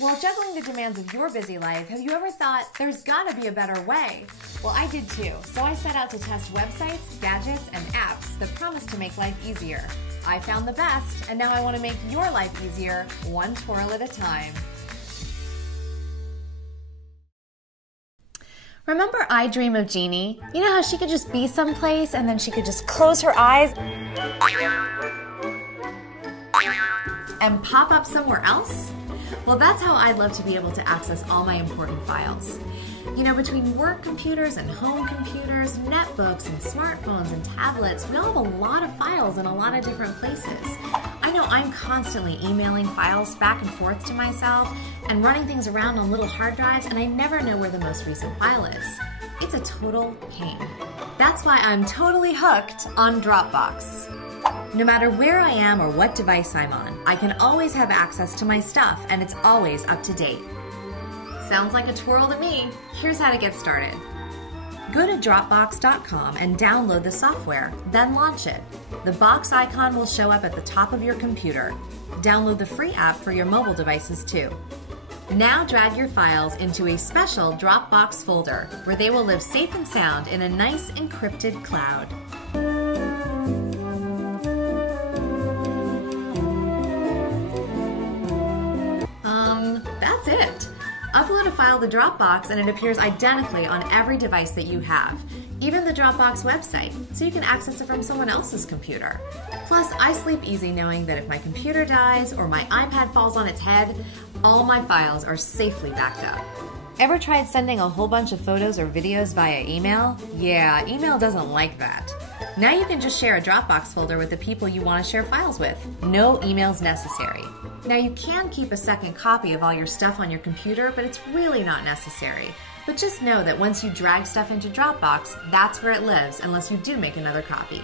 Well, juggling the demands of your busy life, have you ever thought there's gotta be a better way? Well, I did too, so I set out to test websites, gadgets, and apps that promise to make life easier. I found the best, and now I want to make your life easier, one twirl at a time. Remember I Dream of Jeannie? You know how she could just be someplace and then she could just close her eyes and pop up somewhere else? Well, that's how I'd love to be able to access all my important files. You know, between work computers and home computers, netbooks and smartphones and tablets, we all have a lot of files in a lot of different places. I know I'm constantly emailing files back and forth to myself and running things around on little hard drives, and I never know where the most recent file is. It's a total pain. That's why I'm totally hooked on Dropbox. No matter where I am or what device I'm on, I can always have access to my stuff, and it's always up to date. Sounds like a twirl to me. Here's how to get started. Go to Dropbox.com and download the software, then launch it. The box icon will show up at the top of your computer. Download the free app for your mobile devices too. Now drag your files into a special Dropbox folder where they will live safe and sound in a nice encrypted cloud. That's it. Upload a file to Dropbox and it appears identically on every device that you have, even the Dropbox website, so you can access it from someone else's computer. Plus, I sleep easy knowing that if my computer dies or my iPad falls on its head, all my files are safely backed up. Ever tried sending a whole bunch of photos or videos via email? Yeah, email doesn't like that. Now you can just share a Dropbox folder with the people you want to share files with. No emails necessary. Now you can keep a second copy of all your stuff on your computer, but it's really not necessary. But just know that once you drag stuff into Dropbox, that's where it lives unless you do make another copy.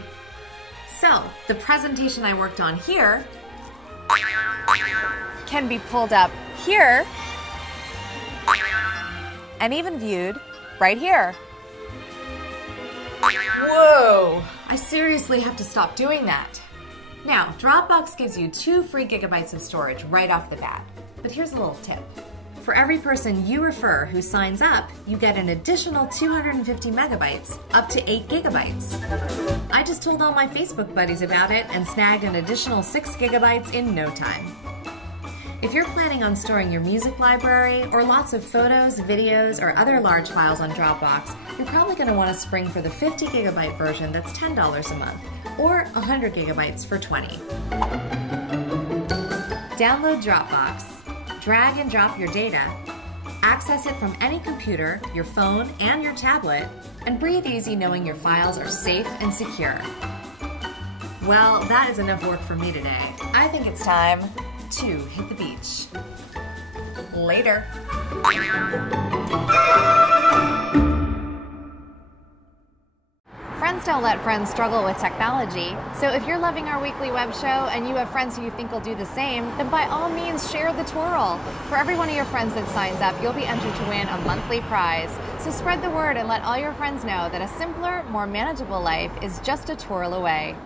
So, the presentation I worked on here can be pulled up here and even viewed right here. Whoa! I seriously have to stop doing that. Now, Dropbox gives you 2 free gigabytes of storage right off the bat. But here's a little tip. For every person you refer who signs up, you get an additional 250 megabytes, up to 8 gigabytes. I just told all my Facebook buddies about it and snagged an additional 6 gigabytes in no time. If you're planning on storing your music library or lots of photos, videos, or other large files on Dropbox, you're probably going to want to spring for the 50 gigabyte version that's $10 a month, or 100 gigabytes for $20. Download Dropbox, drag and drop your data, access it from any computer, your phone, and your tablet, and breathe easy knowing your files are safe and secure. Well, that is enough work for me today. I think it's time to hit the beach. Later. Friends don't let friends struggle with technology, so if you're loving our weekly web show and you have friends who you think will do the same, then by all means share the twirl. For every one of your friends that signs up, you'll be entered to win a monthly prize. So spread the word and let all your friends know that a simpler, more manageable life is just a twirl away.